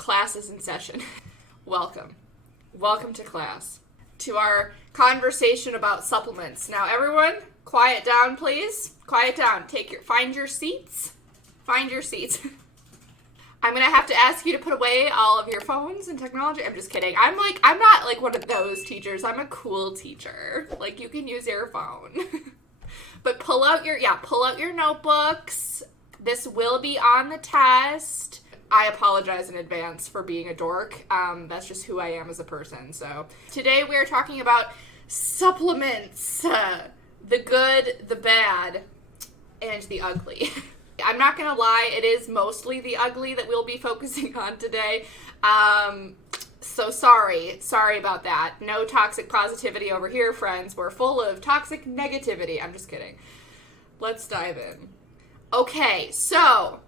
Class is in session. Welcome. Welcome to class. To our conversation about supplements. Now everyone, quiet down please. Quiet down. Find your seats. Find your seats. I'm gonna have to ask you to put away all of your phones and technology. I'm just kidding. I'm not like one of those teachers. I'm a cool teacher. Like, you can use your phone. But pull out your notebooks. This will be on the test. I apologize in advance for being a dork. That's just who I am as a person. So today we are talking about supplements. The good, the bad, and the ugly. I'm not going to lie, it is mostly the ugly that we'll be focusing on today. So sorry about that. No toxic positivity over here, friends. We're full of toxic negativity. I'm just kidding. Let's dive in. Okay, so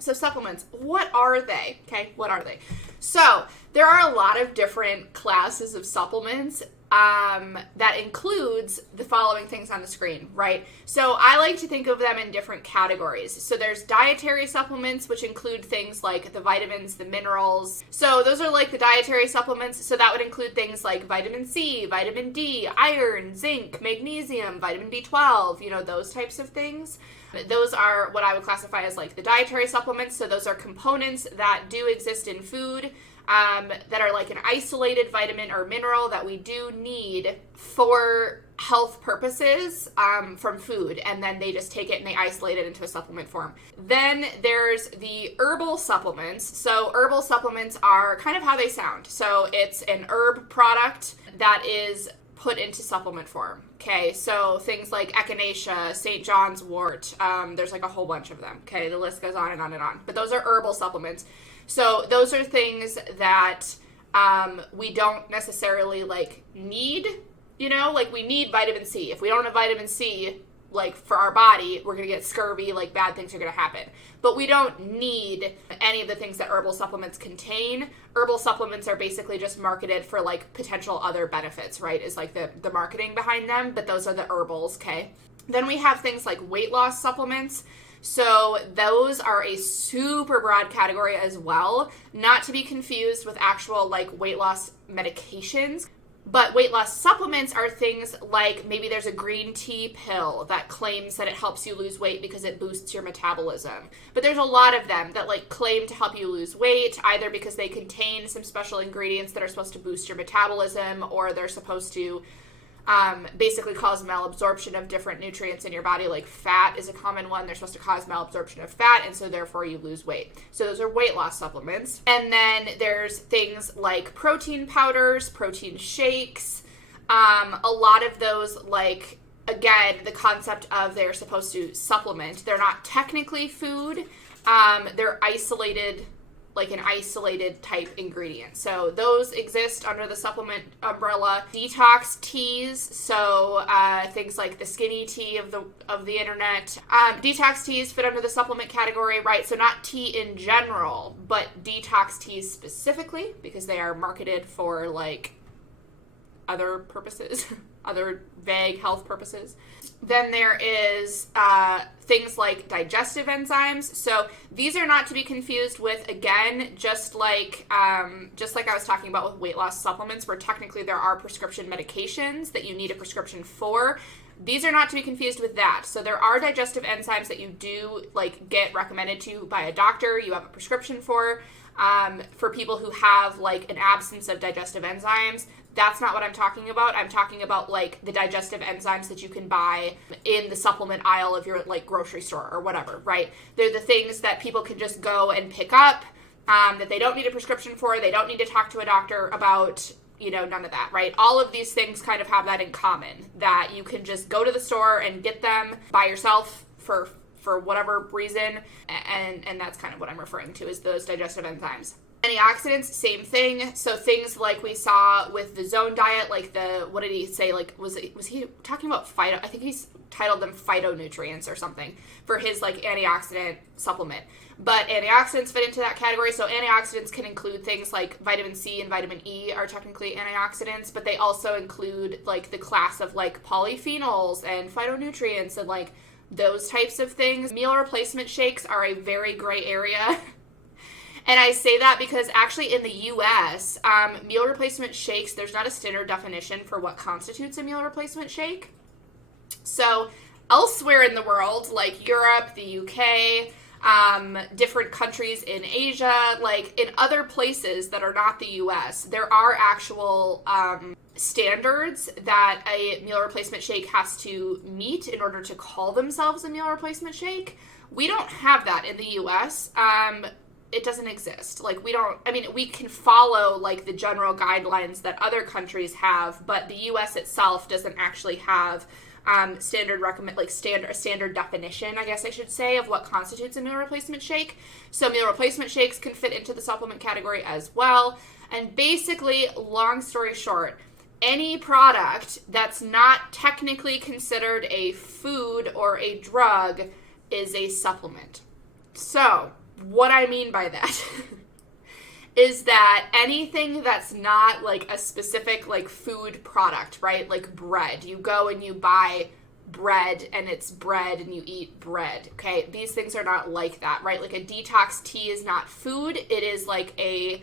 supplements, what are they? Okay, what are they? So there are a lot of different classes of supplements that includes the following things on the screen, right? So I like to think of them in different categories. So there's dietary supplements, which include things like the vitamins, the minerals. So those are like the dietary supplements. So that would include things like vitamin C, vitamin D, iron, zinc, magnesium, vitamin B12, those types of things. Those are what I would classify as like the dietary supplements. So those are components that do exist in food that are like an isolated vitamin or mineral that we do need for health purposes from food, and then they just take it and they isolate it into a supplement form. Then there's the herbal supplements. So herbal supplements are kind of how they sound. So it's an herb product that is put into supplement form. Okay, so things like echinacea, St. John's wort, there's like a whole bunch of them. Okay, the list goes on and on and on. But those are herbal supplements. So those are things that we don't necessarily need, like we need vitamin C. If we don't have vitamin C, like for our body, we're going to get scurvy, like bad things are going to happen. But we don't need any of the things that herbal supplements contain. Herbal supplements are basically just marketed for like potential other benefits, right? Is like the marketing behind them, but those are the herbals, okay? Then we have things like weight loss supplements. So those are a super broad category as well, not to be confused with actual like weight loss medications. But weight loss supplements are things like maybe there's a green tea pill that claims that it helps you lose weight because it boosts your metabolism. But there's a lot of them that like claim to help you lose weight, either because they contain some special ingredients that are supposed to boost your metabolism, or they're supposed to basically cause malabsorption of different nutrients in your body. Like fat is a common one. They're supposed to cause malabsorption of fat, and so therefore you lose weight. So those are weight loss supplements. And then there's things like protein powders, protein shakes. A lot of those, like, again, the concept of they're supposed to supplement. They're not technically food. They're isolated, like an isolated type ingredient. So those exist under the supplement umbrella. Detox teas, so things like the skinny tea of the internet. Detox teas fit under the supplement category, right? So not tea in general, but detox teas specifically, because they are marketed for like other purposes, other vague health purposes. Then there is things like digestive enzymes. So these are not to be confused with, again, just like I was talking about with weight loss supplements, where technically there are prescription medications that you need a prescription for. These are not to be confused with that. So there are digestive enzymes that you do like get recommended to you by a doctor. You have a prescription for people who have like an absence of digestive enzymes. That's not what I'm talking about. I'm talking about like the digestive enzymes that you can buy in the supplement aisle of your like grocery store or whatever, right? They're the things that people can just go and pick up, that they don't need a prescription for. They don't need to talk to a doctor about, none of that, right? All of these things kind of have that in common, that you can just go to the store and get them by yourself for whatever reason. And that's kind of what I'm referring to, is those digestive enzymes. Antioxidants, same thing. So things like we saw with the Zone diet, like what did he say? Like, was he talking about I think he's titled them phytonutrients or something for his like antioxidant supplement. But antioxidants fit into that category. So antioxidants can include things like vitamin C and vitamin E are technically antioxidants, but they also include like the class of like polyphenols and phytonutrients and like those types of things. Meal replacement shakes are a very gray area. And I say that because actually in the U.S., meal replacement shakes, there's not a standard definition for what constitutes a meal replacement shake. So elsewhere in the world, like Europe, the UK, different countries in Asia, like in other places that are not the U.S., there are actual standards that a meal replacement shake has to meet in order to call themselves a meal replacement shake. We don't have that in the U.S. It doesn't exist. Like, we can follow, like, the general guidelines that other countries have, but the U.S. itself doesn't actually have standard definition, I guess I should say, of what constitutes a meal replacement shake. So meal replacement shakes can fit into the supplement category as well. And basically, long story short, any product that's not technically considered a food or a drug is a supplement. So what I mean by that is that anything that's not like a specific like food product, right? Like bread. You go and you buy bread and it's bread and you eat bread, okay? These things are not like that, right? Like a detox tea is not food. It is like a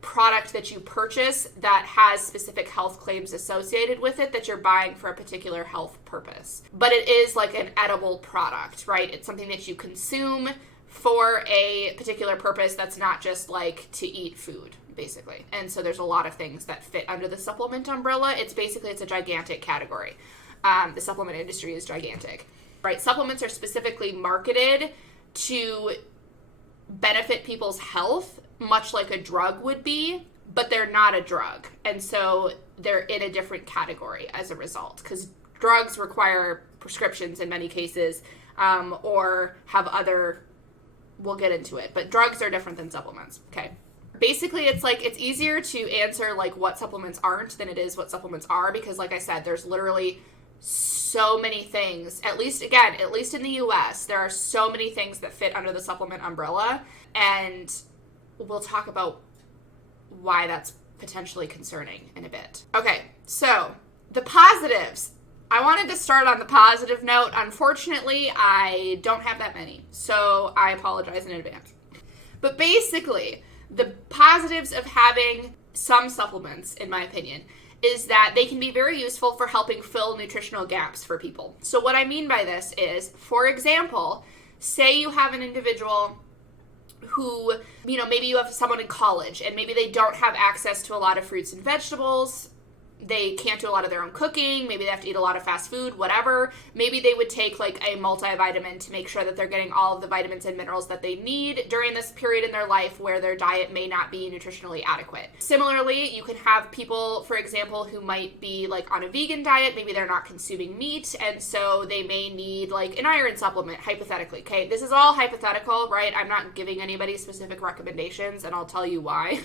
product that you purchase that has specific health claims associated with it that you're buying for a particular health purpose. But it is like an edible product, right? It's something that you consume for a particular purpose that's not just like to eat food, basically. And so there's a lot of things that fit under the supplement umbrella. It's a gigantic category. The supplement industry is gigantic, right? Supplements are specifically marketed to benefit people's health, much like a drug would be, but they're not a drug. And so they're in a different category as a result, because drugs require prescriptions in many cases, or have other, we'll get into it, but drugs are different than supplements, okay? Basically, it's easier to answer like what supplements aren't than it is what supplements are, because like I said, there's literally so many things, at least in the US, there are so many things that fit under the supplement umbrella, and we'll talk about why that's potentially concerning in a bit. Okay, so the positives. I wanted to start on the positive note. Unfortunately, I don't have that many, so I apologize in advance. But basically, the positives of having some supplements, in my opinion, is that they can be very useful for helping fill nutritional gaps for people. So what I mean by this is, for example, say you have an individual who, maybe you have someone in college and maybe they don't have access to a lot of fruits and vegetables. They can't do a lot of their own cooking. Maybe they have to eat a lot of fast food, whatever. Maybe they would take like a multivitamin to make sure that they're getting all of the vitamins and minerals that they need during this period in their life where their diet may not be nutritionally adequate. Similarly, you can have people, for example, who might be like on a vegan diet. Maybe they're not consuming meat, and so they may need like an iron supplement, hypothetically. Okay, this is all hypothetical, right? I'm not giving anybody specific recommendations, and I'll tell you why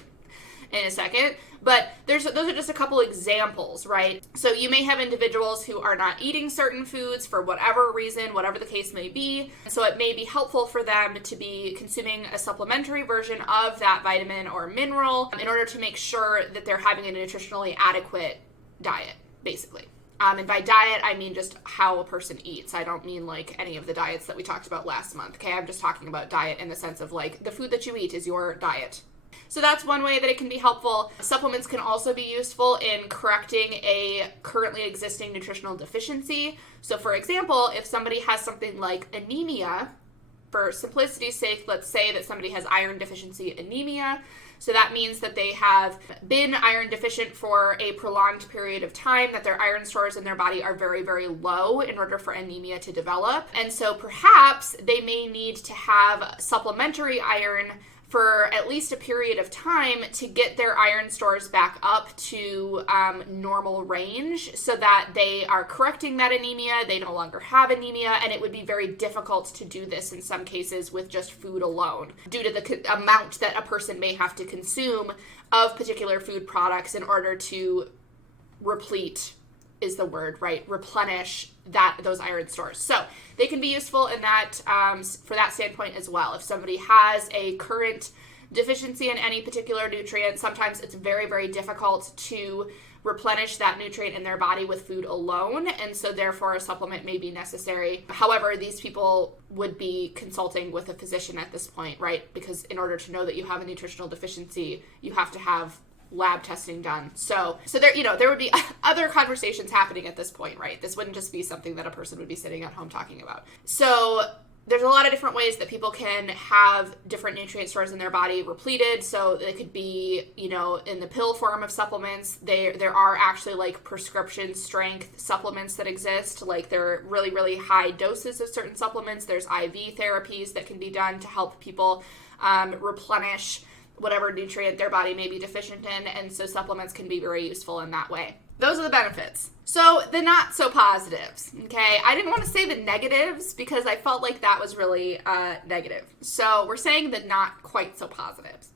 in a second, but those are just a couple examples, right? So you may have individuals who are not eating certain foods for whatever reason, whatever the case may be, so it may be helpful for them to be consuming a supplementary version of that vitamin or mineral in order to make sure that they're having a nutritionally adequate diet, basically. And by diet, I mean just how a person eats. I don't mean like any of the diets that we talked about last month, okay? I'm just talking about diet in the sense of like the food that you eat is your diet. So that's one way that it can be helpful. Supplements can also be useful in correcting a currently existing nutritional deficiency. So for example, if somebody has something like anemia, for simplicity's sake, let's say that somebody has iron deficiency anemia. So that means that they have been iron deficient for a prolonged period of time, that their iron stores in their body are very, very low in order for anemia to develop. And so perhaps they may need to have supplementary iron for at least a period of time to get their iron stores back up to normal range so that they are correcting that anemia, they no longer have anemia, and it would be very difficult to do this in some cases with just food alone due to the amount that a person may have to consume of particular food products in order to replete is the word, right? Replenish those iron stores. So they can be useful in that for that standpoint as well. If somebody has a current deficiency in any particular nutrient, sometimes it's very, very difficult to replenish that nutrient in their body with food alone, and so therefore a supplement may be necessary. However, these people would be consulting with a physician at this point, right? Because in order to know that you have a nutritional deficiency, you have to have lab testing done. So there, there would be other conversations happening at this point, right? This wouldn't just be something that a person would be sitting at home talking about. So there's a lot of different ways that people can have different nutrient stores in their body repleted. So it could be, in the pill form of supplements. There are actually like prescription strength supplements that exist. Like there are really, really high doses of certain supplements. There's IV therapies that can be done to help people replenish whatever nutrient their body may be deficient in. And so supplements can be very useful in that way. Those are the benefits. So the not so positives, okay? I didn't want to say the negatives because I felt like that was really negative. So we're saying the not quite so positives.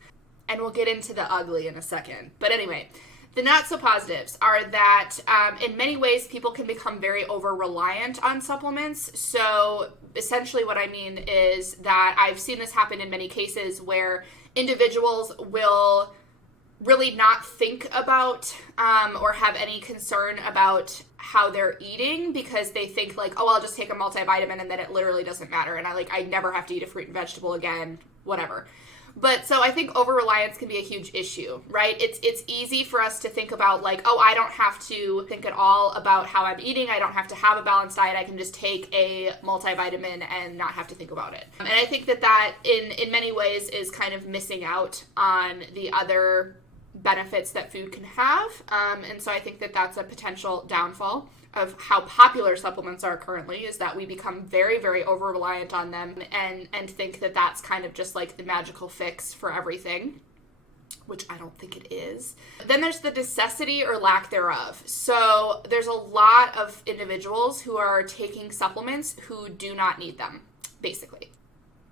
And we'll get into the ugly in a second. But anyway, the not so positives are that in many ways people can become very over-reliant on supplements. So essentially what I mean is that I've seen this happen in many cases where individuals will really not think about or have any concern about how they're eating because they think like, oh, I'll just take a multivitamin and then it literally doesn't matter. And I never have to eat a fruit and vegetable again, whatever. But so I think over-reliance can be a huge issue, right? It's easy for us to think about like, oh, I don't have to think at all about how I'm eating. I don't have to have a balanced diet. I can just take a multivitamin and not have to think about it. And I think that in many ways is kind of missing out on the other benefits that food can have. And so I think that that's a potential downfall of how popular supplements are currently, is that we become very, very over-reliant on them and think that that's kind of just like the magical fix for everything, which I don't think it is. Then there's the necessity or lack thereof. So there's a lot of individuals who are taking supplements who do not need them, basically.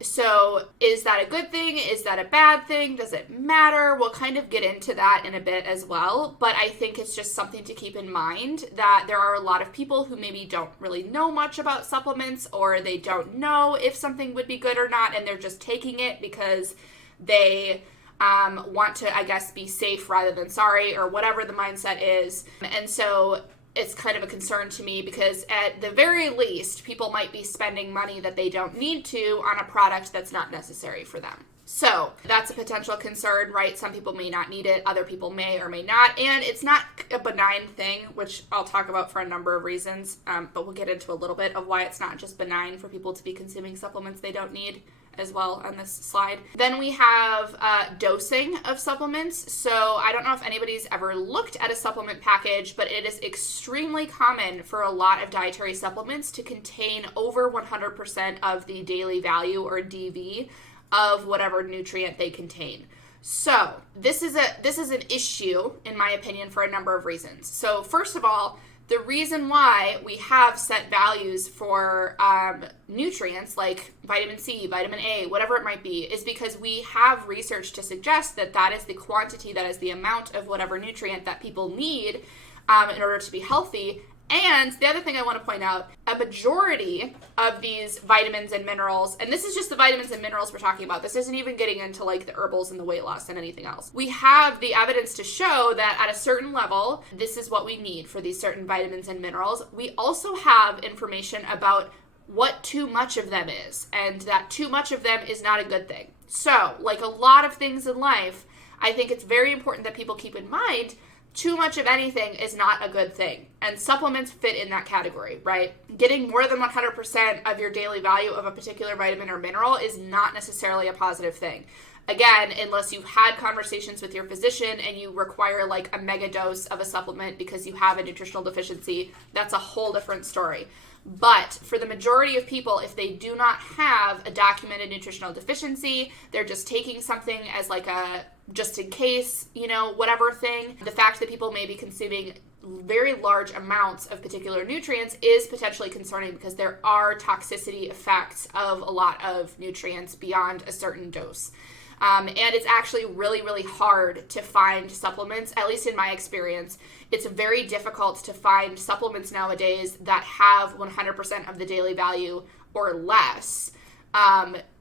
So is that a good thing? Is that a bad thing? Does it matter? We'll kind of get into that in a bit as well. But I think it's just something to keep in mind that there are a lot of people who maybe don't really know much about supplements, or they don't know if something would be good or not, and they're just taking it because they want to, I guess, be safe rather than sorry, or whatever the mindset is. And so it's kind of a concern to me because at the very least, people might be spending money that they don't need to on a product that's not necessary for them. So that's a potential concern, right? Some people may not need it. Other people may or may not. And it's not a benign thing, which I'll talk about for a number of reasons. But we'll get into a little bit of why it's not just benign for people to be consuming supplements they don't need as well on this slide. Then we have dosing of supplements. So I don't know if anybody's ever looked at a supplement package, but it is extremely common for a lot of dietary supplements to contain over 100% of the daily value, or DV, of whatever nutrient they contain. So this is an issue, in my opinion, for a number of reasons. So first of all, the reason why we have set values for nutrients like vitamin C, vitamin A, whatever it might be, is because we have research to suggest that that is the quantity, that is the amount of whatever nutrient that people need in order to be healthy. And the other thing I want to point out, a majority of these vitamins and minerals, and this is just the vitamins and minerals we're talking about. This isn't even getting into like the herbals and the weight loss and anything else. We have the evidence to show that at a certain level, this is what we need for these certain vitamins and minerals. We also have information about what too much of them is, and that too much of them is not a good thing. So, like a lot of things in life, I think it's very important that people keep in mind too much of anything is not a good thing. And supplements fit in that category, right? Getting more than 100% of your daily value of a particular vitamin or mineral is not necessarily a positive thing. Again, unless you've had conversations with your physician and you require like a mega dose of a supplement because you have a nutritional deficiency, that's a whole different story. But for the majority of people, if they do not have a documented nutritional deficiency, they're just taking something as like a just in case, whatever thing. The fact that people may be consuming very large amounts of particular nutrients is potentially concerning because there are toxicity effects of a lot of nutrients beyond a certain dose. And it's actually really, really hard to find supplements, at least in my experience. It's very difficult to find supplements nowadays that have 100% of the daily value or less.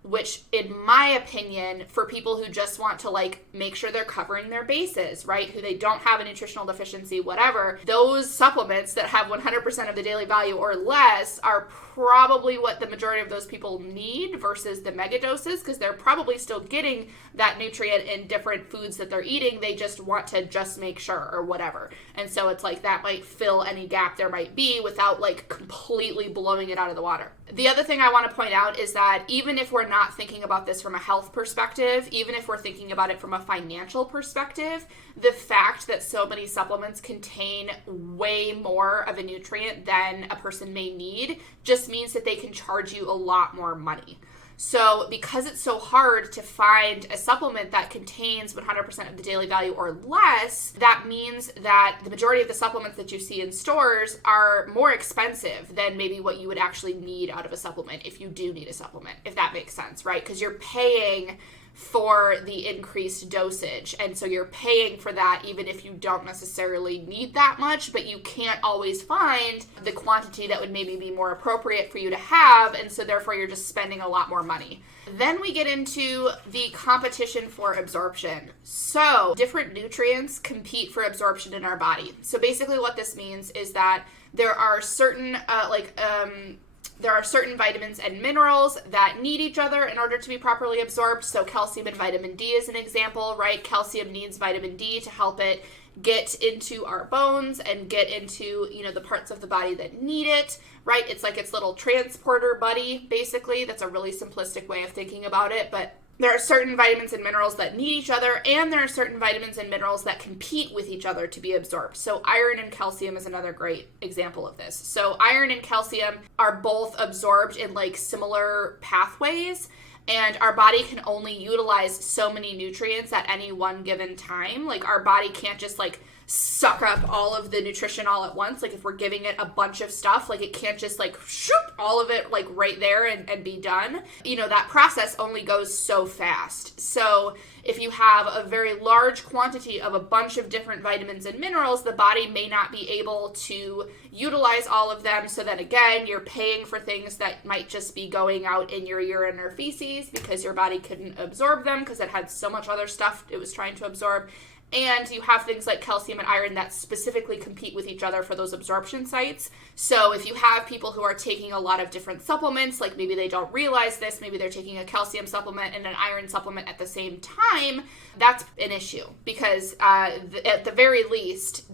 which in my opinion, for people who just want to like make sure they're covering their bases, right? Who they don't have a nutritional deficiency, whatever, those supplements that have 100% of the daily value or less are probably what the majority of those people need versus the mega doses, because they're probably still getting that nutrient in different foods that they're eating. They just want to just make sure or whatever. And so it's like that might fill any gap there might be without like completely blowing it out of the water. The other thing I want to point out is that even if we're not thinking about this from a health perspective, even if we're thinking about it from a financial perspective, the fact that so many supplements contain way more of a nutrient than a person may need just means that they can charge you a lot more money. So because it's so hard to find a supplement that contains 100% of the daily value or less, that means that the majority of the supplements that you see in stores are more expensive than maybe what you would actually need out of a supplement if you do need a supplement, if that makes sense, right? Because you're paying for the increased dosage. And so you're paying for that even if you don't necessarily need that much, but you can't always find the quantity that would maybe be more appropriate for you to have. And so therefore you're just spending a lot more money. Then we get into the competition for absorption. So different nutrients compete for absorption in our body. So basically what this means is that there are certain there are certain vitamins and minerals that need each other in order to be properly absorbed. So calcium and vitamin D is an example, right? Calcium needs vitamin D to help it get into our bones and get into, the parts of the body that need it, right? It's like its little transporter buddy, basically. That's a really simplistic way of thinking about it, but there are certain vitamins and minerals that need each other, and there are certain vitamins and minerals that compete with each other to be absorbed. So iron and calcium is another great example of this. So iron and calcium are both absorbed in like similar pathways, and our body can only utilize so many nutrients at any one given time. Like our body can't just like suck up all of the nutrition all at once. Like if we're giving it a bunch of stuff, like it can't just like shoot all of it like right there and be done. That process only goes so fast. So if you have a very large quantity of a bunch of different vitamins and minerals, the body may not be able to utilize all of them. So then again, you're paying for things that might just be going out in your urine or feces because your body couldn't absorb them because it had so much other stuff it was trying to absorb. And you have things like calcium and iron that specifically compete with each other for those absorption sites. So if you have people who are taking a lot of different supplements, like maybe they don't realize this, maybe they're taking a calcium supplement and an iron supplement at the same time, that's an issue because at the very least,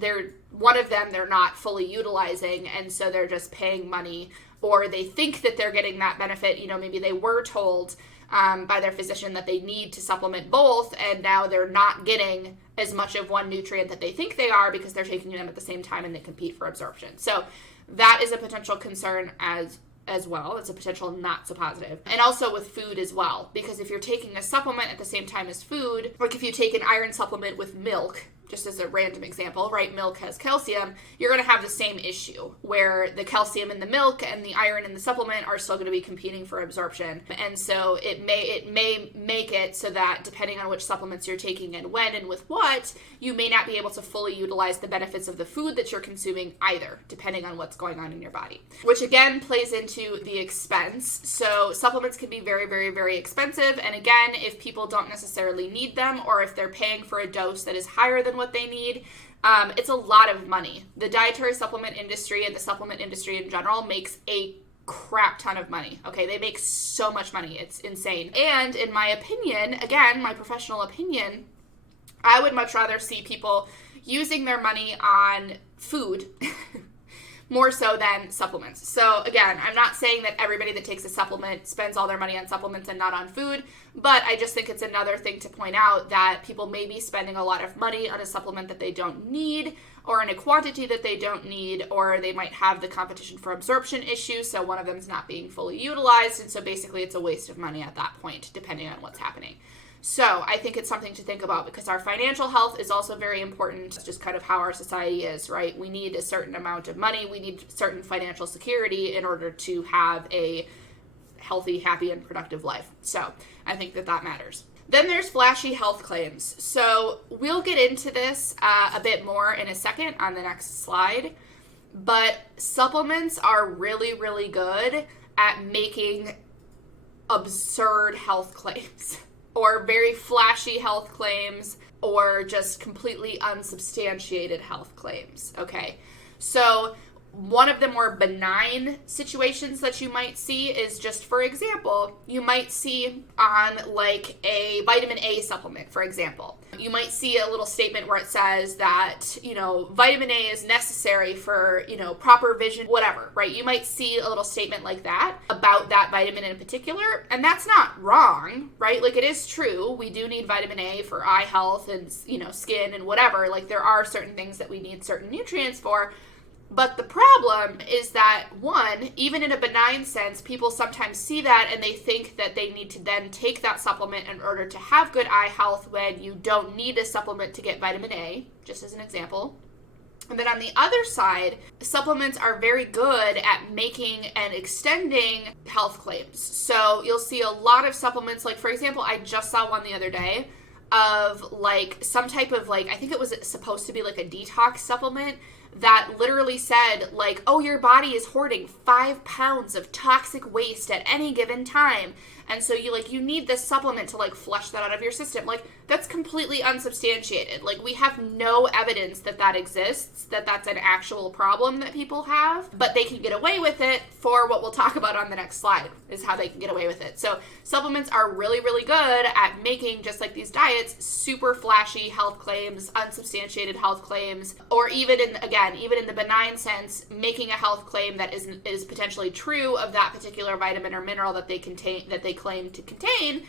one of them they're not fully utilizing, and so they're just paying money, or they think that they're getting that benefit. Maybe they were told by their physician that they need to supplement both, and now they're not getting as much of one nutrient that they think they are because they're taking them at the same time and they compete for absorption. So that is a potential concern as well. It's a potential not so positive. And also with food as well, because if you're taking a supplement at the same time as food, like if you take an iron supplement with milk, just as a random example, right? Milk has calcium. You're going to have the same issue where the calcium in the milk and the iron in the supplement are still going to be competing for absorption. And so it may make it so that depending on which supplements you're taking and when and with what, you may not be able to fully utilize the benefits of the food that you're consuming either, depending on what's going on in your body, which again plays into the expense. So supplements can be very, very, very expensive. And again, if people don't necessarily need them, or if they're paying for a dose that is higher than what they need, it's a lot of money. The dietary supplement industry and the supplement industry in general makes a crap ton of money. Okay, they make so much money. It's insane. And in my opinion, again, my professional opinion, I would much rather see people using their money on food more so than supplements. So again, I'm not saying that everybody that takes a supplement spends all their money on supplements and not on food, but I just think it's another thing to point out that people may be spending a lot of money on a supplement that they don't need, or in a quantity that they don't need, or they might have the competition for absorption issue, so one of them is not being fully utilized, and so basically it's a waste of money at that point, depending on what's happening. So I think it's something to think about because our financial health is also very important. It's just kind of how our society is, right? We need a certain amount of money. We need certain financial security in order to have a healthy, happy, and productive life. So I think that matters. Then there's flashy health claims. So we'll get into this a bit more in a second on the next slide. But supplements are really, really good at making absurd health claims or very flashy health claims or just completely unsubstantiated health claims, okay? So one of the more benign situations that you might see is just, for example, you might see on like a vitamin A supplement, for example. You might see a little statement where it says that, vitamin A is necessary for, proper vision, whatever, right? You might see a little statement like that about that vitamin in particular, and that's not wrong, right? Like, it is true. We do need vitamin A for eye health and, skin and whatever. Like, there are certain things that we need certain nutrients for. But the problem is that, one, even in a benign sense, people sometimes see that and they think that they need to then take that supplement in order to have good eye health when you don't need a supplement to get vitamin A, just as an example. And then on the other side, supplements are very good at making and extending health claims. So you'll see a lot of supplements, like, for example, I just saw one the other day of like some type of like, I think it was supposed to be like a detox supplement that literally said like, oh, your body is hoarding 5 pounds of toxic waste at any given time. And so you need this supplement to like flush that out of your system. Like, that's completely unsubstantiated. Like, we have no evidence that that exists, that that's an actual problem that people have, but they can get away with it for what we'll talk about on the next slide, is how they can get away with it. So supplements are really, really good at making, just like these diets, super flashy health claims, unsubstantiated health claims, or even in the benign sense, making a health claim that is potentially true of that particular vitamin or mineral that they claim to contain,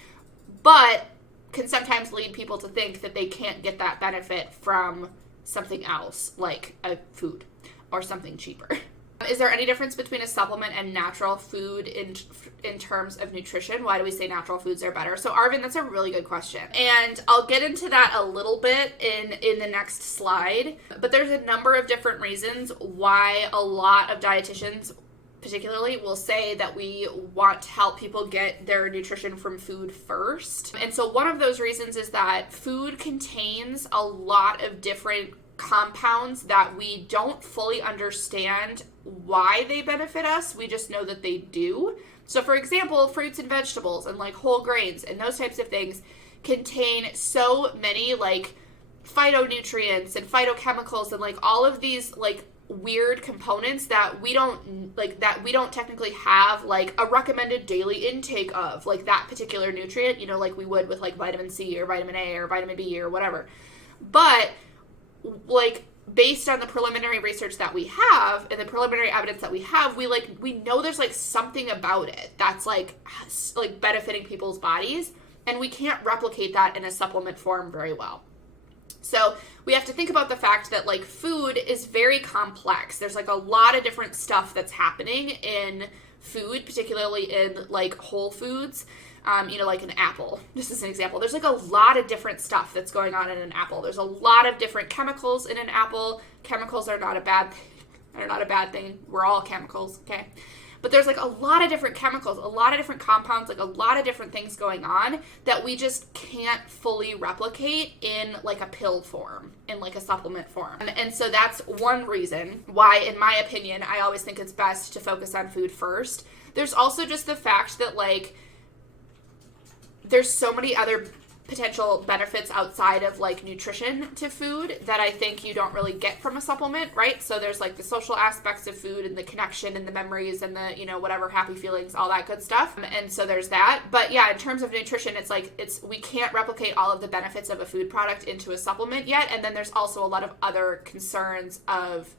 but can sometimes lead people to think that they can't get that benefit from something else, like a food or something cheaper. Is there any difference between a supplement and natural food in terms of nutrition? Why do we say natural foods are better? So Arvin, that's a really good question. And I'll get into that a little bit in the next slide. But there's a number of different reasons why a lot of dietitians particularly will say that we want to help people get their nutrition from food first. And so one of those reasons is that food contains a lot of different compounds that we don't fully understand why they benefit us. We just know that they do. So for example, fruits and vegetables and like whole grains and those types of things contain so many like phytonutrients and phytochemicals and like all of these like weird components that we don't technically have like a recommended daily intake of like that particular nutrient, like we would with like vitamin C or vitamin A or vitamin B or whatever. But like based on the preliminary research that we have and the preliminary evidence that we have, we know there's like something about it that's like benefiting people's bodies, and we can't replicate that in a supplement form very well. So we have to think about the fact that like food is very complex. There's like a lot of different stuff that's happening in food, particularly in like whole foods. Like an apple, just as an example. There's like a lot of different stuff that's going on in an apple. There's a lot of different chemicals in an apple. Chemicals are not a bad thing. They're not a bad thing. We're all chemicals, okay? But there's like a lot of different chemicals, a lot of different compounds, like a lot of different things going on that we just can't fully replicate in like a pill form, in like a supplement form. And so that's one reason why, in my opinion, I always think it's best to focus on food first. There's also just the fact that like there's so many other potential benefits outside of like nutrition to food that I think you don't really get from a supplement, right? So there's like the social aspects of food and the connection and the memories and the, whatever, happy feelings, all that good stuff. And so there's that. But yeah, in terms of nutrition, we can't replicate all of the benefits of a food product into a supplement yet. And then there's also a lot of other concerns of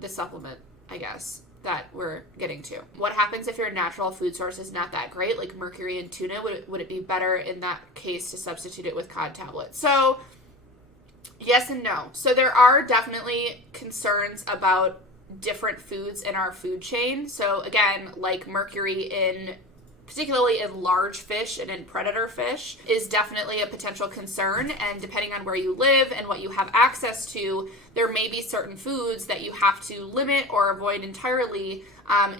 the supplement, I guess, that we're getting to. What happens if your natural food source is not that great, like mercury in tuna? Would it be better in that case to substitute it with cod tablets? So yes and no. So there are definitely concerns about different foods in our food chain. So again, like mercury particularly in large fish and in predator fish, is definitely a potential concern. And depending on where you live and what you have access to, there may be certain foods that you have to limit or avoid entirely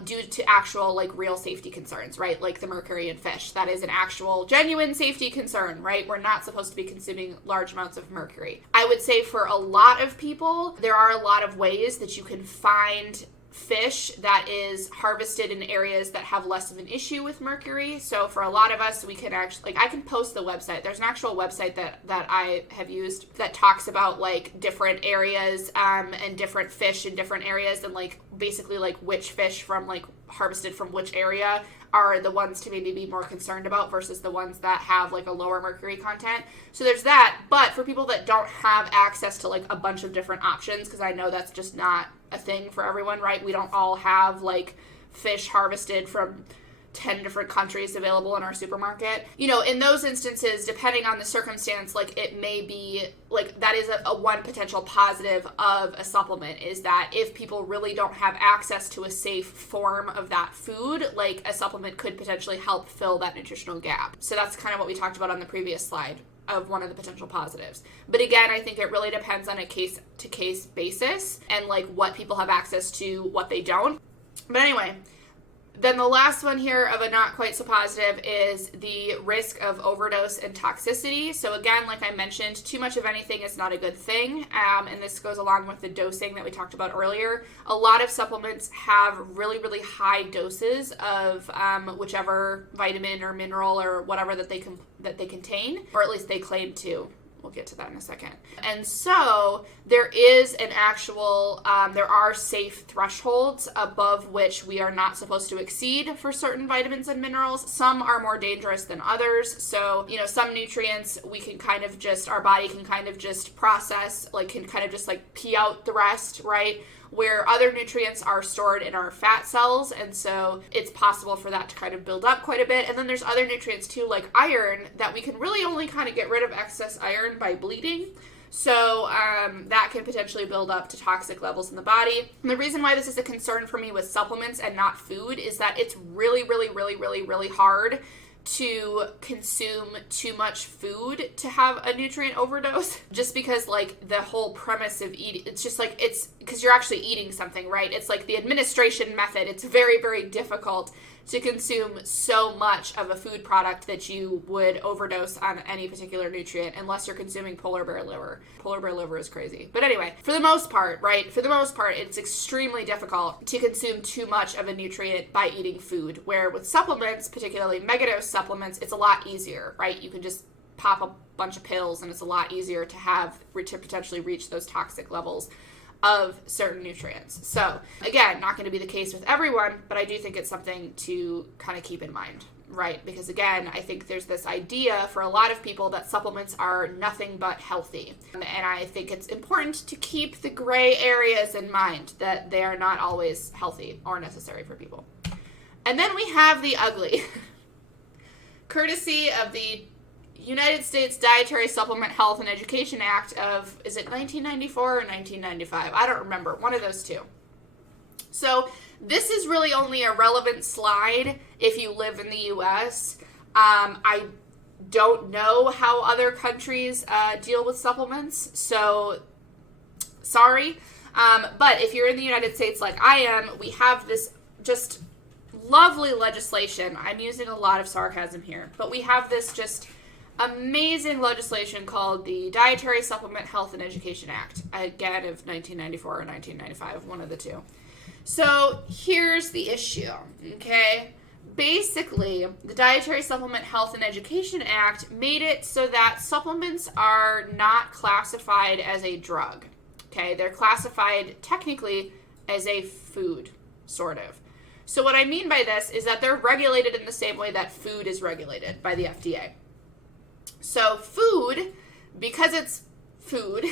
due to actual like real safety concerns, right? Like the mercury in fish. That is an actual genuine safety concern, right? We're not supposed to be consuming large amounts of mercury. I would say for a lot of people, there are a lot of ways that you can find fish that is harvested in areas that have less of an issue with mercury. So for a lot of us, we can actually, like, I can post the website. There's an actual website that I have used that talks about like different areas and different fish in different areas, and like basically like which fish from like harvested from which area are the ones to maybe be more concerned about versus the ones that have like a lower mercury content. So there's that. But for people that don't have access to like a bunch of different options, because I know that's just not a thing for everyone, right? We don't all have like fish harvested from 10 different countries available in our supermarket. You know, in those instances, depending on the circumstance, like it may be like that is a one potential positive of a supplement, is that if people really don't have access to a safe form of that food, like a supplement could potentially help fill that nutritional gap. So that's kind of what we talked about on the previous slide of one of the potential positives. But again, I think it really depends on a case to case basis and like what people have access to, what they don't. But anyway, then the last one here of a not quite so positive is the risk of overdose and toxicity. So again, like I mentioned, too much of anything is not a good thing. And this goes along with the dosing that we talked about earlier. A lot of supplements have really, really high doses of whichever vitamin or mineral or whatever that they contain, or at least they claim to. We'll get to that in a second. And so there is an actual, there are safe thresholds above which we are not supposed to exceed for certain vitamins and minerals. Some are more dangerous than others. So, you know, some nutrients we can kind of just, our body can kind of just process, like can kind of just like pee out the rest, right? Where other nutrients are stored in our fat cells, and so it's possible for that to kind of build up quite a bit. And then there's other nutrients too, like iron, that we can really only kind of get rid of excess iron by bleeding. So that can potentially build up to toxic levels in the body. And the reason why this is a concern for me with supplements and not food is that it's really, really, really, really, really hard to consume too much food to have a nutrient overdose, just because like the whole premise of eating, it's just like, it's because you're actually eating something, right? It's like the administration method. It's very, very difficult to consume so much of a food product that you would overdose on any particular nutrient, unless you're consuming polar bear liver. Polar bear liver is crazy. But anyway, for the most part, right? For the most part, it's extremely difficult to consume too much of a nutrient by eating food, where with supplements, particularly megadose supplements, it's a lot easier, right? You can just pop a bunch of pills and it's a lot easier to potentially reach those toxic levels of certain nutrients. So again, not going to be the case with everyone, but I do think it's something to kind of keep in mind, right? Because again, I think there's this idea for a lot of people that supplements are nothing but healthy. And I think it's important to keep the gray areas in mind, that they are not always healthy or necessary for people. And then we have the ugly. Courtesy of the United States Dietary Supplement Health and Education Act of, is it 1994 or 1995? I don't remember. One of those two. So this is really only a relevant slide if you live in the U.S. I don't know how other countries deal with supplements, so sorry. But if you're in the United States like I am, we have this just lovely legislation. I'm using a lot of sarcasm here, but we have this just amazing legislation called the Dietary Supplement Health and Education Act, again of 1994 or 1995, one of the two. So here's the issue, okay? Basically, the Dietary Supplement Health and Education Act made it so that supplements are not classified as a drug, okay? They're classified technically as a food, sort of. So what I mean by this is that they're regulated in the same way that food is regulated by the FDA. So food, because it's food,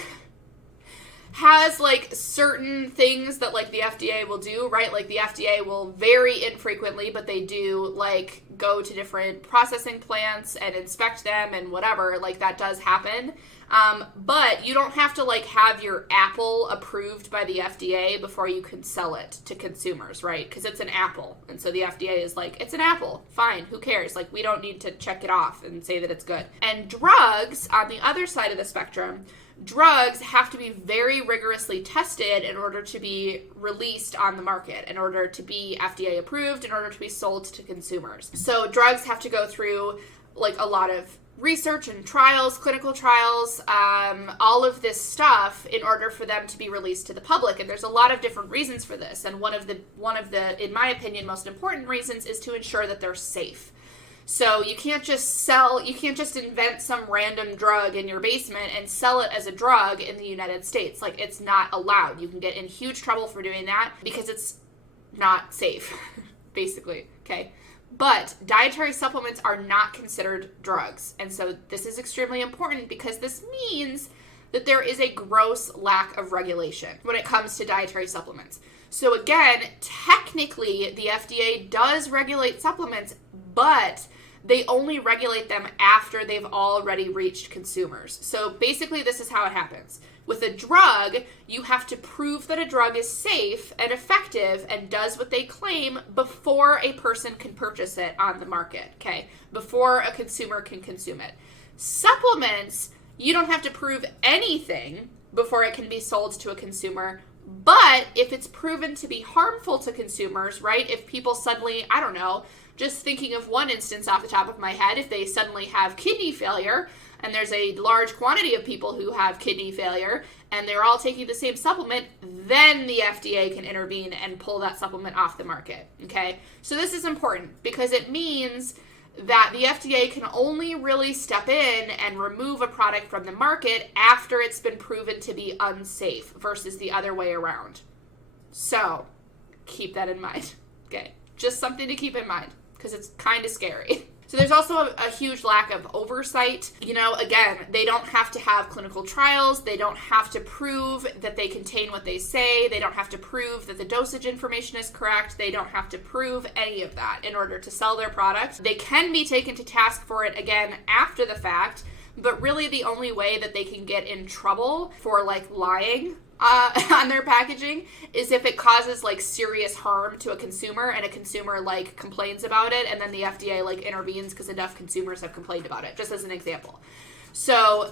has like certain things that like the FDA will do, right? Like the FDA will very infrequently, but they do like go to different processing plants and inspect them and whatever, like that does happen. But you don't have to like have your apple approved by the FDA before you can sell it to consumers, right? Because it's an apple. And so the FDA is like, it's an apple. Fine. Who cares? Like we don't need to check it off and say that it's good. And drugs, on the other side of the spectrum, drugs have to be very rigorously tested in order to be released on the market, in order to be FDA approved, in order to be sold to consumers. So drugs have to go through like a lot of research and trials, clinical trials, all of this stuff in order for them to be released to the public. And there's a lot of different reasons for this. And one of the, in my opinion, most important reasons is to ensure that they're safe. So you can't just invent some random drug in your basement and sell it as a drug in the United States. Like, it's not allowed. You can get in huge trouble for doing that because it's not safe, basically, okay? But dietary supplements are not considered drugs. And so this is extremely important because this means that there is a gross lack of regulation when it comes to dietary supplements. So again, technically, the FDA does regulate supplements, but they only regulate them after they've already reached consumers. So basically, this is how it happens. With a drug, you have to prove that a drug is safe and effective and does what they claim before a person can purchase it on the market, okay? Before a consumer can consume it. Supplements, you don't have to prove anything before it can be sold to a consumer. But if it's proven to be harmful to consumers, right? If people suddenly, I don't know, just thinking of one instance off the top of my head, if they suddenly have kidney failure, and there's a large quantity of people who have kidney failure, and they're all taking the same supplement, then the FDA can intervene and pull that supplement off the market, okay? So this is important because it means that the FDA can only really step in and remove a product from the market after it's been proven to be unsafe versus the other way around. So keep that in mind, okay? Just something to keep in mind because it's kind of scary. So there's also a huge lack of oversight. You know, again, they don't have to have clinical trials. They don't have to prove that they contain what they say. They don't have to prove that the dosage information is correct. They don't have to prove any of that in order to sell their product. They can be taken to task for it again after the fact, but really the only way that they can get in trouble for like lying on their packaging is if it causes like serious harm to a consumer and a consumer like complains about it and then the FDA like intervenes because enough consumers have complained about it, just as an example. So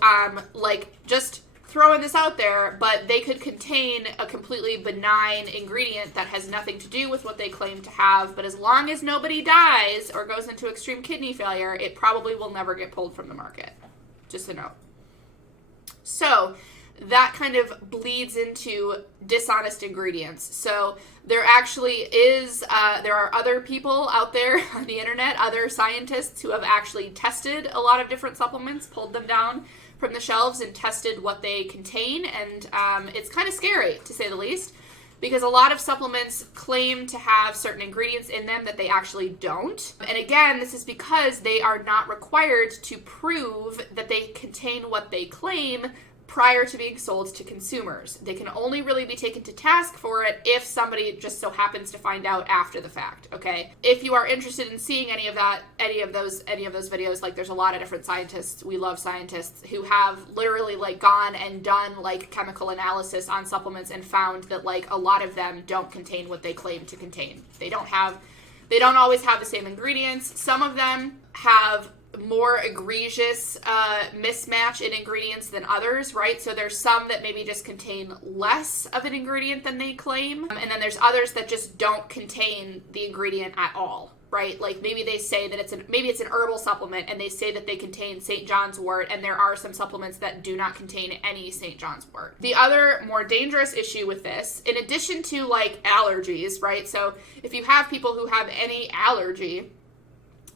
like just throwing this out there, but they could contain a completely benign ingredient that has nothing to do with what they claim to have, but as long as nobody dies or goes into extreme kidney failure, it probably will never get pulled from the market. Just a note. So that kind of bleeds into dishonest ingredients. So there actually is, there are other people out there on the internet, other scientists who have actually tested a lot of different supplements, pulled them down from the shelves and tested what they contain. And it's kind of scary, to say the least, because a lot of supplements claim to have certain ingredients in them that they actually don't. And again, this is because they are not required to prove that they contain what they claim prior to being sold to consumers. They can only really be taken to task for it if somebody just so happens to find out after the fact, okay? If you are interested in seeing any of those videos, like there's a lot of different scientists, we love scientists, who have literally like gone and done like chemical analysis on supplements and found that like a lot of them don't contain what they claim to contain. They don't always have the same ingredients. Some of them have more egregious mismatch in ingredients than others, right? So there's some that maybe just contain less of an ingredient than they claim, and then there's others that just don't contain the ingredient at all, right? Like maybe they say that maybe it's an herbal supplement and they say that they contain St. John's wort, and there are some supplements that do not contain any St. John's wort. The other more dangerous issue with this, in addition to like allergies, right? So if you have people who have any allergy,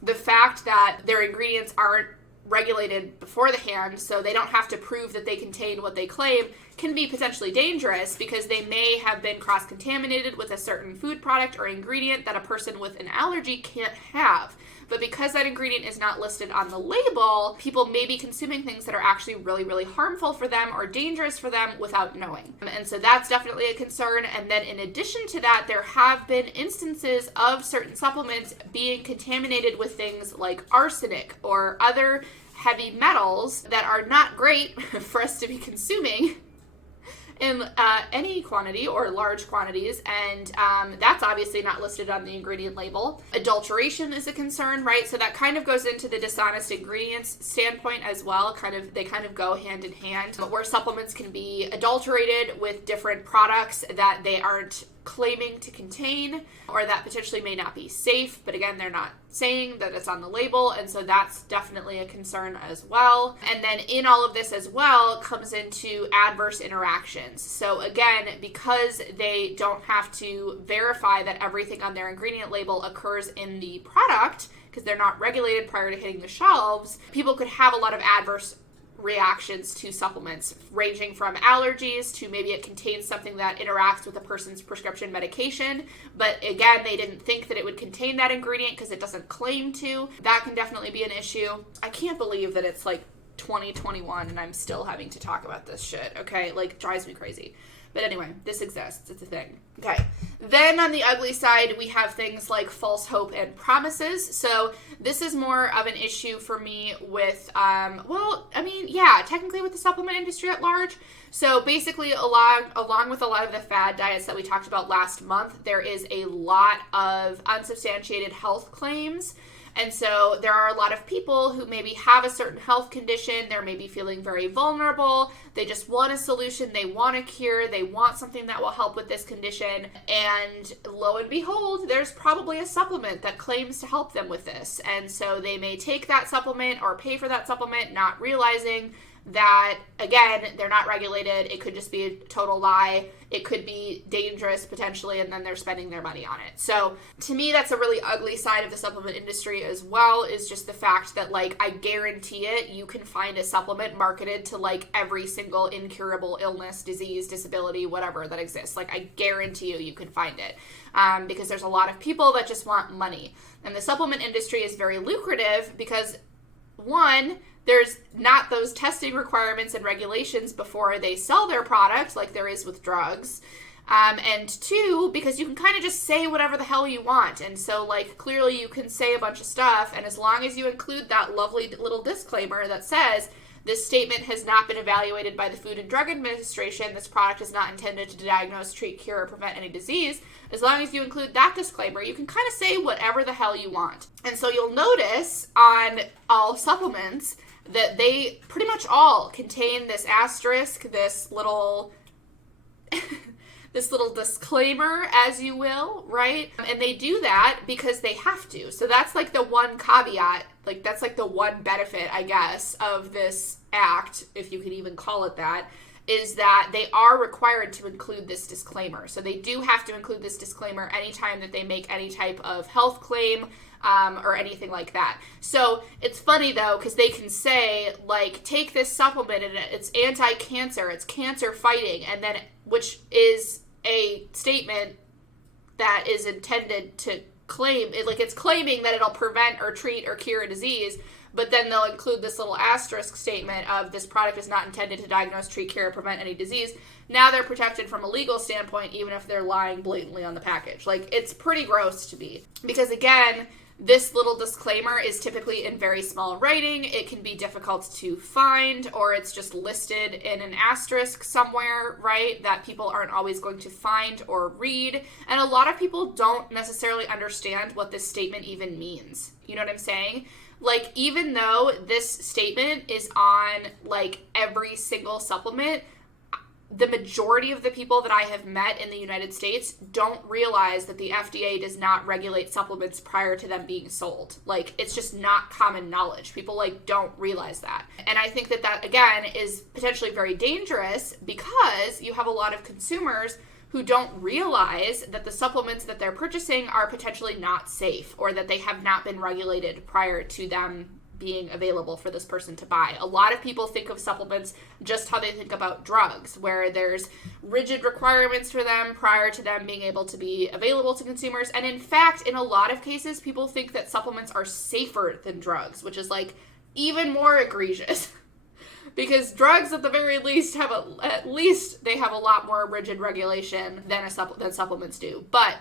the fact that their ingredients aren't regulated beforehand, so they don't have to prove that they contain what they claim, can be potentially dangerous because they may have been cross-contaminated with a certain food product or ingredient that a person with an allergy can't have. But because that ingredient is not listed on the label, people may be consuming things that are actually really, really harmful for them or dangerous for them without knowing. And so that's definitely a concern. And then in addition to that, there have been instances of certain supplements being contaminated with things like arsenic or other heavy metals that are not great for us to be consuming in any quantity or large quantities, and that's obviously not listed on the ingredient label. Adulteration is a concern, right? So that kind of goes into the dishonest ingredients standpoint as well. They kind of go hand in hand, where supplements can be adulterated with different products that they aren't claiming to contain, or that potentially may not be safe, but again, they're not saying that it's on the label, and so that's definitely a concern as well. And then in all of this as well comes into adverse interactions. So again, because they don't have to verify that everything on their ingredient label occurs in the product, because they're not regulated prior to hitting the shelves, people could have a lot of adverse reactions to supplements, ranging from allergies to maybe it contains something that interacts with a person's prescription medication, but again, they didn't think that it would contain that ingredient because it doesn't claim to. That can definitely be an issue. I can't believe that it's like 2021 and I'm still having to talk about this shit, okay? Like, drives me crazy. But anyway, this exists. It's a thing. Okay. Then on the ugly side, we have things like false hope and promises. So this is more of an issue for me with, technically with the supplement industry at large. So basically, along with a lot of the fad diets that we talked about last month, there is a lot of unsubstantiated health claims. And so there are a lot of people who maybe have a certain health condition, they're maybe feeling very vulnerable, they just want a solution, they want a cure, they want something that will help with this condition, and lo and behold, there's probably a supplement that claims to help them with this. And so they may take that supplement or pay for that supplement, not realizing that, again, they're not regulated. It could just be a total lie. It could be dangerous potentially, and then they're spending their money on it. So to me, that's a really ugly side of the supplement industry as well, is just the fact that, like, I guarantee it, you can find a supplement marketed to, like, every single incurable illness, disease, disability, whatever that exists. Like, I guarantee you can find it. Because there's a lot of people that just want money. And the supplement industry is very lucrative because, one, there's not those testing requirements and regulations before they sell their product like there is with drugs. And two, because you can kind of just say whatever the hell you want. And so, like, clearly you can say a bunch of stuff, and as long as you include that lovely little disclaimer that says, this statement has not been evaluated by the Food and Drug Administration, this product is not intended to diagnose, treat, cure, or prevent any disease, as long as you include that disclaimer, you can kind of say whatever the hell you want. And so you'll notice on all supplements that they pretty much all contain this asterisk, this little this little disclaimer, as you will, right? And they do that because they have to. So that's like the one caveat, like that's like the one benefit, I guess, of this act, if you can even call it that, is that they are required to include this disclaimer. So they do have to include this disclaimer anytime that they make any type of health claim, or anything like that. So it's funny though, because they can say, like, take this supplement and it's anti-cancer, it's cancer fighting, and then, which is a statement that is intended to claim, it's claiming that it'll prevent or treat or cure a disease, but then they'll include this little asterisk statement of this product is not intended to diagnose, treat, cure, or prevent any disease. Now they're protected from a legal standpoint, even if they're lying blatantly on the package. Like, it's pretty gross to me. Because again, this little disclaimer is typically in very small writing. It can be difficult to find, or it's just listed in an asterisk somewhere, right, that people aren't always going to find or read. And a lot of people don't necessarily understand what this statement even means. You know what I'm saying? Like, even though this statement is on, like, every single supplement, the majority of the people that I have met in the United States don't realize that the FDA does not regulate supplements prior to them being sold. Like, it's just not common knowledge. People, like, don't realize that. And I think that that, again, is potentially very dangerous because you have a lot of consumers who don't realize that the supplements that they're purchasing are potentially not safe, or that they have not been regulated prior to them being available for this person to buy. A lot of people think of supplements just how they think about drugs, where there's rigid requirements for them prior to them being able to be available to consumers. And in fact, in a lot of cases, people think that supplements are safer than drugs, which is, like, even more egregious. Because drugs, at the very least, have they have a lot more rigid regulation than supplements do. But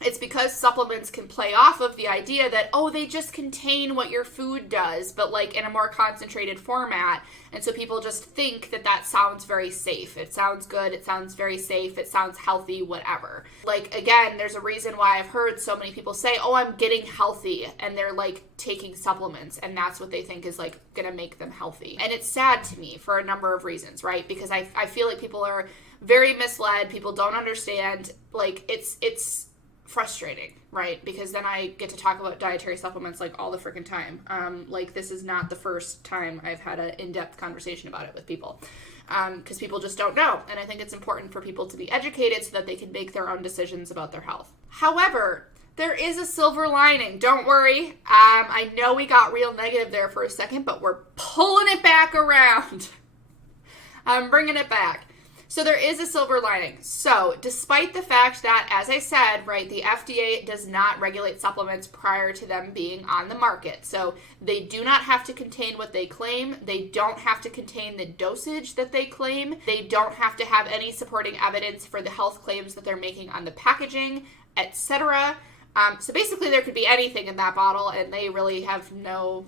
It's because supplements can play off of the idea that, oh, they just contain what your food does, but like in a more concentrated format. And so people just think that that sounds very safe. It sounds good. It sounds very safe. It sounds healthy, whatever. Like, again, there's a reason why I've heard so many people say, oh, I'm getting healthy. And they're like taking supplements. And that's what they think is like going to make them healthy. And it's sad to me for a number of reasons, right? Because I feel like people are very misled. People don't understand. Like, it's frustrating, right? Because then I get to talk about dietary supplements like all the freaking time. Like, this is not the first time I've had an in-depth conversation about it with people, because people just don't know. And I think it's important for people to be educated so that they can make their own decisions about their health. However, there is a silver lining. Don't worry. I know we got real negative there for a second, but we're pulling it back around. I'm bringing it back. So there is a silver lining. So despite the fact that, as I said, right, the FDA does not regulate supplements prior to them being on the market. So they do not have to contain what they claim. They don't have to contain the dosage that they claim. They don't have to have any supporting evidence for the health claims that they're making on the packaging, etc. So basically there could be anything in that bottle, and they really have no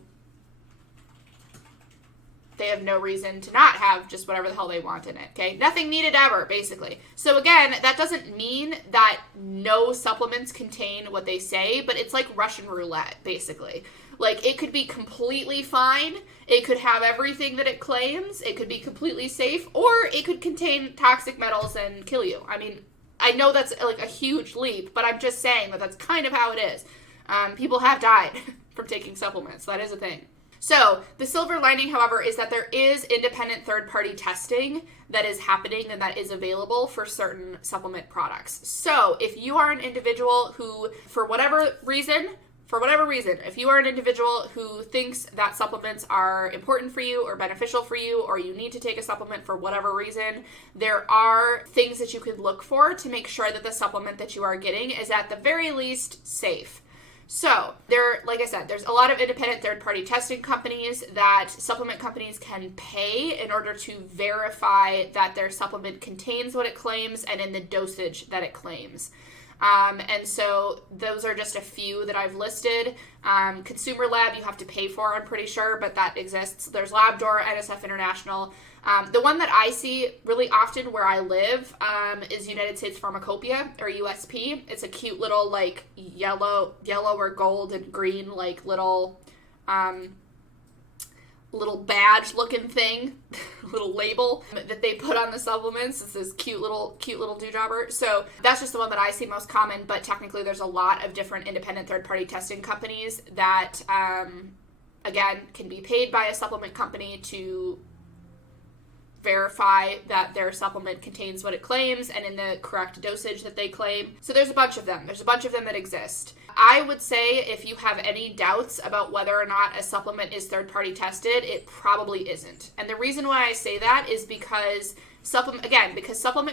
reason to not have just whatever the hell they want in it, okay? Nothing needed ever, basically. So again, that doesn't mean that no supplements contain what they say, but it's like Russian roulette, basically. Like, it could be completely fine, it could have everything that it claims, it could be completely safe, or it could contain toxic metals and kill you. I mean, I know that's like a huge leap, but I'm just saying that that's kind of how it is. People have died from taking supplements. That is a thing. So the silver lining, however, is that there is independent third-party testing that is happening and that is available for certain supplement products. So if you are an individual who, for whatever reason, if you are an individual who thinks that supplements are important for you or beneficial for you, or you need to take a supplement for whatever reason, there are things that you could look for to make sure that the supplement that you are getting is at the very least safe. So, like I said, there's a lot of independent third-party testing companies that supplement companies can pay in order to verify that their supplement contains what it claims and in the dosage that it claims. And so those are just a few that I've listed. Consumer Lab you have to pay for, I'm pretty sure, but that exists. There's Labdoor, NSF International. The one that I see really often where I live is United States Pharmacopoeia, or USP. It's a cute little, like, yellow or gold and green, like, little badge looking thing, little label that they put on the supplements. It's this cute little doojobber. So that's just the one that I see most common, but technically there's a lot of different independent third-party testing companies that, again, can be paid by a supplement company to verify that their supplement contains what it claims and in the correct dosage that they claim. So there's a bunch of them. There's a bunch of them that exist. I would say if you have any doubts about whether or not a supplement is third-party tested, it probably isn't. And the reason why I say that is because supplement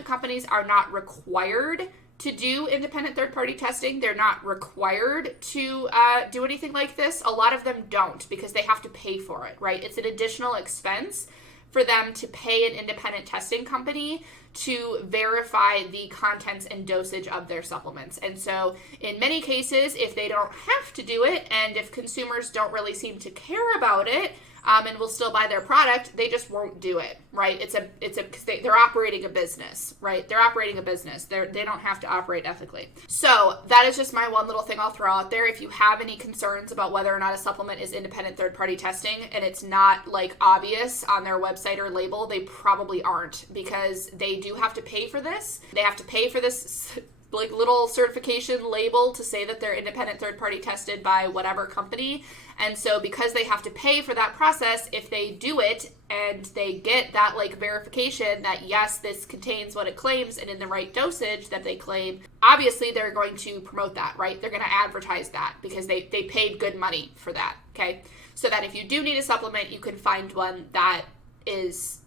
companies are not required to do independent third-party testing. They're not required to do anything like this. A lot of them don't because they have to pay for it, right? It's an additional expense for them to pay an independent testing company to verify the contents and dosage of their supplements. And so in many cases, if they don't have to do it, and if consumers don't really seem to care about it, and will still buy their product, they just won't do it, right? Because they're operating a business, right? They're operating a business. They don't have to operate ethically. So that is just my one little thing I'll throw out there. If you have any concerns about whether or not a supplement is independent third-party testing and it's not like obvious on their website or label, they probably aren't, because they do have to pay for this. They have to pay for this like little certification label to say that they're independent third-party tested by whatever company. And so because they have to pay for that process, if they do it and they get that like verification that yes, this contains what it claims and in the right dosage that they claim, obviously they're going to promote that, right? They're going to advertise that because they paid good money for that, okay? So that if you do need a supplement, you can find one that is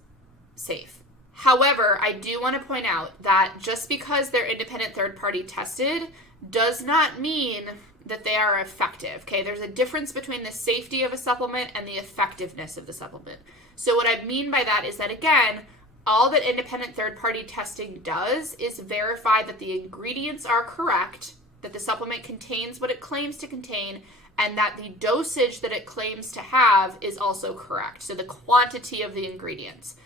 safe. However, I do want to point out that just because they're independent third-party tested does not mean that they are effective, okay? There's a difference between the safety of a supplement and the effectiveness of the supplement. So what I mean by that is that, again, all that independent third-party testing does is verify that the ingredients are correct that the supplement contains what it claims to contain, and that the dosage that it claims to have is also correct. So the quantity of the ingredients.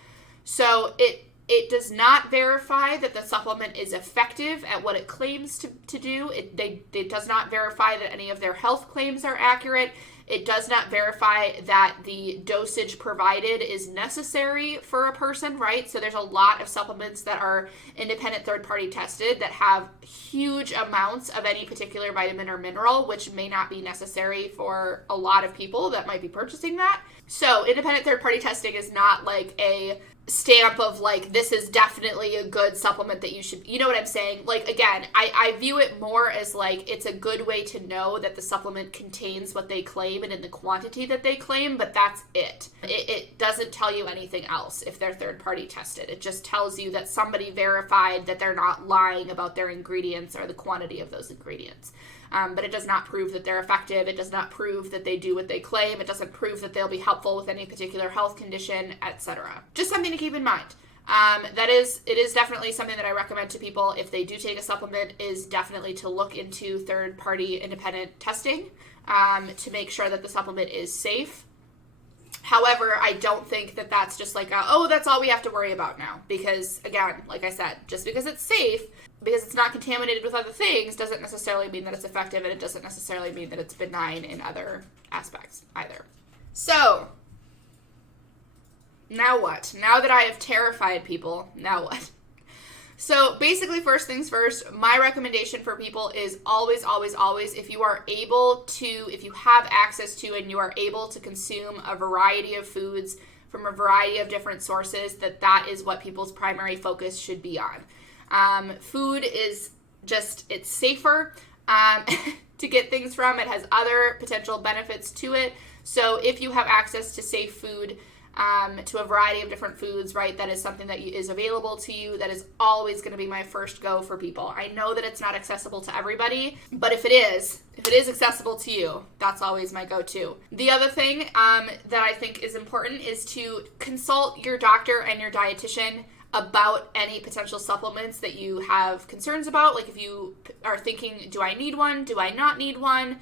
So it does not verify that the supplement is effective at what it claims to do. It does not verify that any of their health claims are accurate. It does not verify that the dosage provided is necessary for a person, right? So there's a lot of supplements that are independent third-party tested that have huge amounts of any particular vitamin or mineral, which may not be necessary for a lot of people that might be purchasing that. So independent third-party testing is not like a stamp of like, this is definitely a good supplement that you should, you know what I'm saying? Like, again, I view it more as like, it's a good way to know that the supplement contains what they claim and in the quantity that they claim, but that's it. It doesn't tell you anything else if they're third party tested. It just tells you that somebody verified that they're not lying about their ingredients or the quantity of those ingredients. But it does not prove that they're effective. It does not prove that they do what they claim. It doesn't prove that they'll be helpful with any particular health condition, etc. Just something to keep in mind. It is definitely something that I recommend to people if they do take a supplement, is definitely to look into third-party independent testing to make sure that the supplement is safe. However, I don't think that that's just like, that's all we have to worry about now. Because, again, like I said, just because it's safe, because it's not contaminated with other things, doesn't necessarily mean that it's effective, and it doesn't necessarily mean that it's benign in other aspects either. So, now what? Now that I have terrified people, now what? So basically, first things first, my recommendation for people is always, always, always, if you have access to and you are able to consume a variety of foods from a variety of different sources, that is what people's primary focus should be on. Food is just, it's safer to get things from. It has other potential benefits to it. So if you have access to safe food, to a variety of different foods, right, that is something that is available to you, that is always going to be my first go for people. I know that it's not accessible to everybody, but if it is accessible to you, that's always my go-to. The other thing that I think is important is to consult your doctor and your dietitian about any potential supplements that you have concerns about. Like if you are thinking, do I need one? Do I not need one?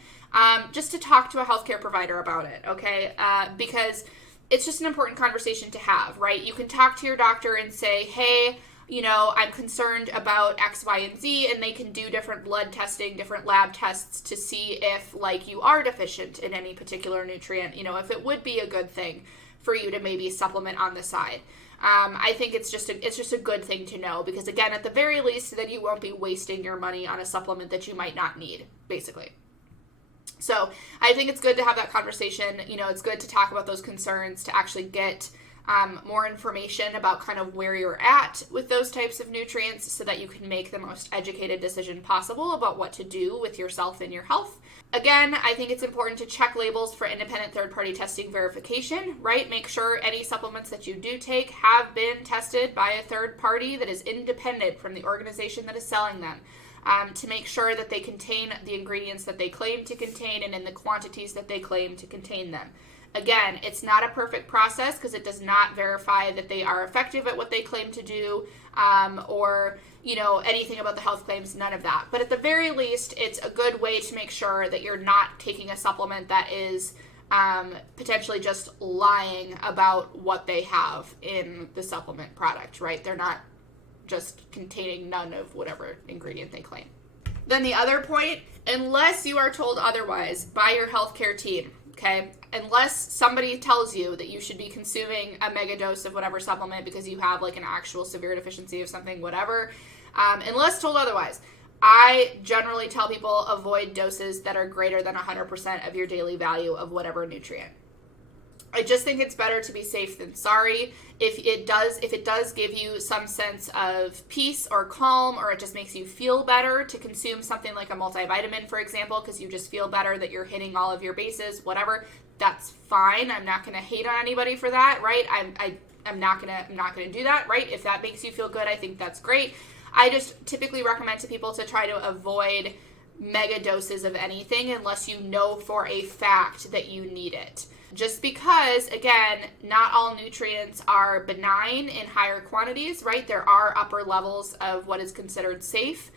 Just to talk to a healthcare provider about it, okay? Because it's just an important conversation to have, right? You can talk to your doctor and say, hey, I'm concerned about X, Y, and Z, and they can do different blood testing, different lab tests to see if, like, you are deficient in any particular nutrient, if it would be a good thing for you to maybe supplement on the side. I think it's just a good thing to know, because again, at the very least, then you won't be wasting your money on a supplement that you might not need, basically. So I think it's good to have that conversation. It's good to talk about those concerns, to actually get more information about kind of where you're at with those types of nutrients, so that you can make the most educated decision possible about what to do with yourself and your health. Again, I think it's important to check labels for independent third-party testing verification, right? Make sure any supplements that you do take have been tested by a third party that is independent from the organization that is selling them, to make sure that they contain the ingredients that they claim to contain and in the quantities that they claim to contain them. Again, it's not a perfect process because it does not verify that they are effective at what they claim to do, or anything about the health claims, none of that. But at the very least, it's a good way to make sure that you're not taking a supplement that is potentially just lying about what they have in the supplement product, right? They're not just containing none of whatever ingredient they claim. Then the other point, unless you are told otherwise by your healthcare team, okay, unless somebody tells you that you should be consuming a mega dose of whatever supplement because you have like an actual severe deficiency of something, whatever, unless told otherwise, I generally tell people avoid doses that are greater than 100% of your daily value of whatever nutrient. I just think it's better to be safe than sorry. If it does give you some sense of peace or calm, or it just makes you feel better to consume something like a multivitamin, for example, because you just feel better that you're hitting all of your bases, whatever, that's fine. I'm not going to hate on anybody for that, right? I'm not going to do that, right? If that makes you feel good, I think that's great. I just typically recommend to people to try to avoid mega doses of anything unless you know for a fact that you need it. Just because, again, not all nutrients are benign in higher quantities, right? There are upper levels of what is considered safe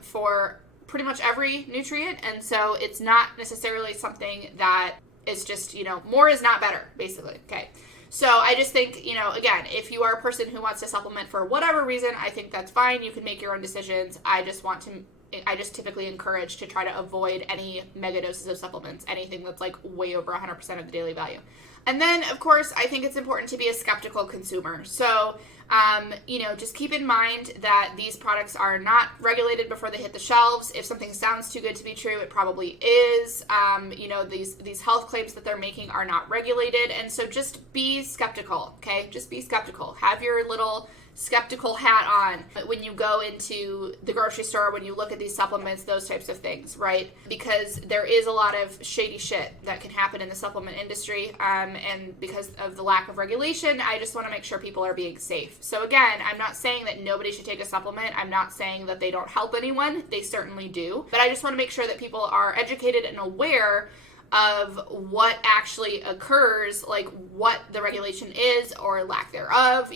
for pretty much every nutrient, and so it's not necessarily something that is just, more is not better, basically, okay? So I just think, again, if you are a person who wants to supplement for whatever reason, I think that's fine. You can make your own decisions. I just typically encourage to try to avoid any mega doses of supplements, anything that's like way over 100% of the daily value. And then, of course, I think it's important to be a skeptical consumer. So, just keep in mind that these products are not regulated before they hit the shelves. If something sounds too good to be true, it probably is. These health claims that they're making are not regulated. And so just be skeptical, okay? Just be skeptical. Have your little skeptical hat on when you go into the grocery store, when you look at these supplements, those types of things, right? Because there is a lot of shady shit that can happen in the supplement industry, and because of the lack of regulation, I just want to make sure people are being safe. So again, I'm not saying that nobody should take a supplement. I'm not saying that they don't help anyone. They certainly do. But I just want to make sure that people are educated and aware of what actually occurs, like what the regulation is or lack thereof,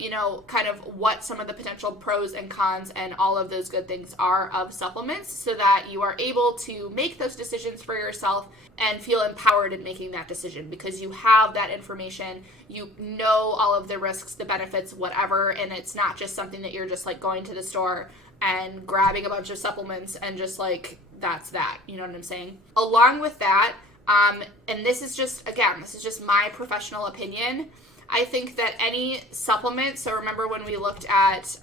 kind of what some of the potential pros and cons and all of those good things are of supplements, so that you are able to make those decisions for yourself and feel empowered in making that decision, because you have that information, you know all of the risks, the benefits, whatever, and it's not just something that you're just like going to the store and grabbing a bunch of supplements and just like, that's that, you know what I'm saying? Along with that, and this is just my professional opinion, I think that any supplement, so remember when we looked at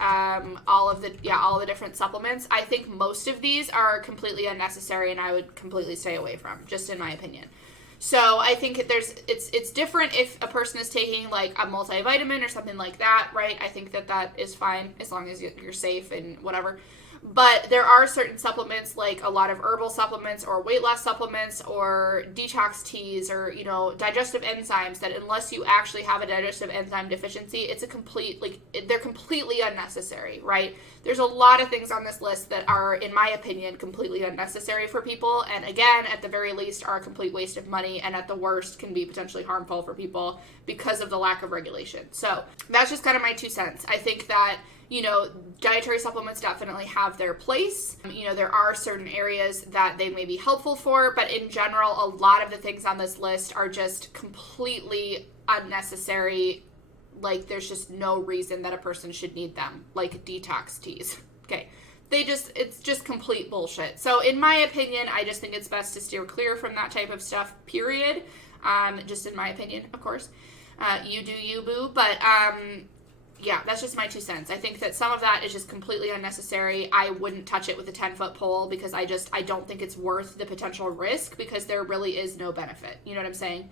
all of the different supplements, I think most of these are completely unnecessary and I would completely stay away from, just in my opinion. So I think it's different if a person is taking like a multivitamin or something like that, right? I think that is fine as long as you're safe and whatever. But there are certain supplements, like a lot of herbal supplements or weight loss supplements or detox teas or, digestive enzymes, that unless you actually have a digestive enzyme deficiency, they're completely unnecessary, right? There's a lot of things on this list that are, in my opinion, completely unnecessary for people. And again, at the very least, are a complete waste of money, and at the worst can be potentially harmful for people because of the lack of regulation. So that's just kind of my 2 cents. I think that dietary supplements definitely have their place. There are certain areas that they may be helpful for, but in general, a lot of the things on this list are just completely unnecessary. Like, there's just no reason that a person should need them, like detox teas. Okay. It's just complete bullshit. So in my opinion, I just think it's best to steer clear from that type of stuff, period. Just in my opinion, of course. You do you, boo. But, yeah, that's just my 2 cents. I think that some of that is just completely unnecessary. I wouldn't touch it with a 10-foot pole because I don't think it's worth the potential risk, because there really is no benefit. You know what I'm saying?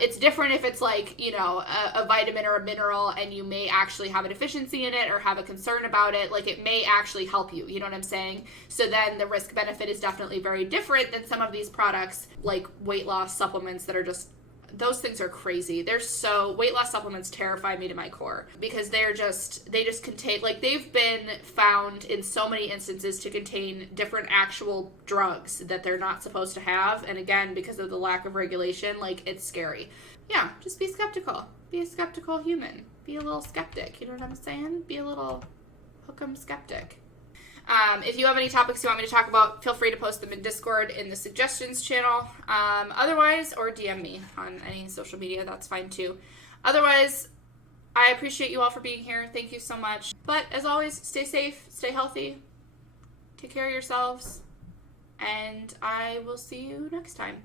It's different if it's like, a vitamin or a mineral and you may actually have a deficiency in it or have a concern about it. Like, it may actually help you. You know what I'm saying? So then the risk benefit is definitely very different than some of these products, like weight loss supplements that are just, those things are crazy. Weight loss supplements terrify me to my core, because they just contain, like, they've been found in so many instances to contain different actual drugs that they're not supposed to have. And again, because of the lack of regulation, like, it's scary. Yeah, just be skeptical. Be a skeptical human. Be a little skeptic. You know what I'm saying? Be a little Hookom skeptic. If you have any topics you want me to talk about, feel free to post them in Discord in the suggestions channel. Otherwise, or DM me on any social media, that's fine too. Otherwise, I appreciate you all for being here. Thank you so much. But as always, stay safe, stay healthy, take care of yourselves, and I will see you next time.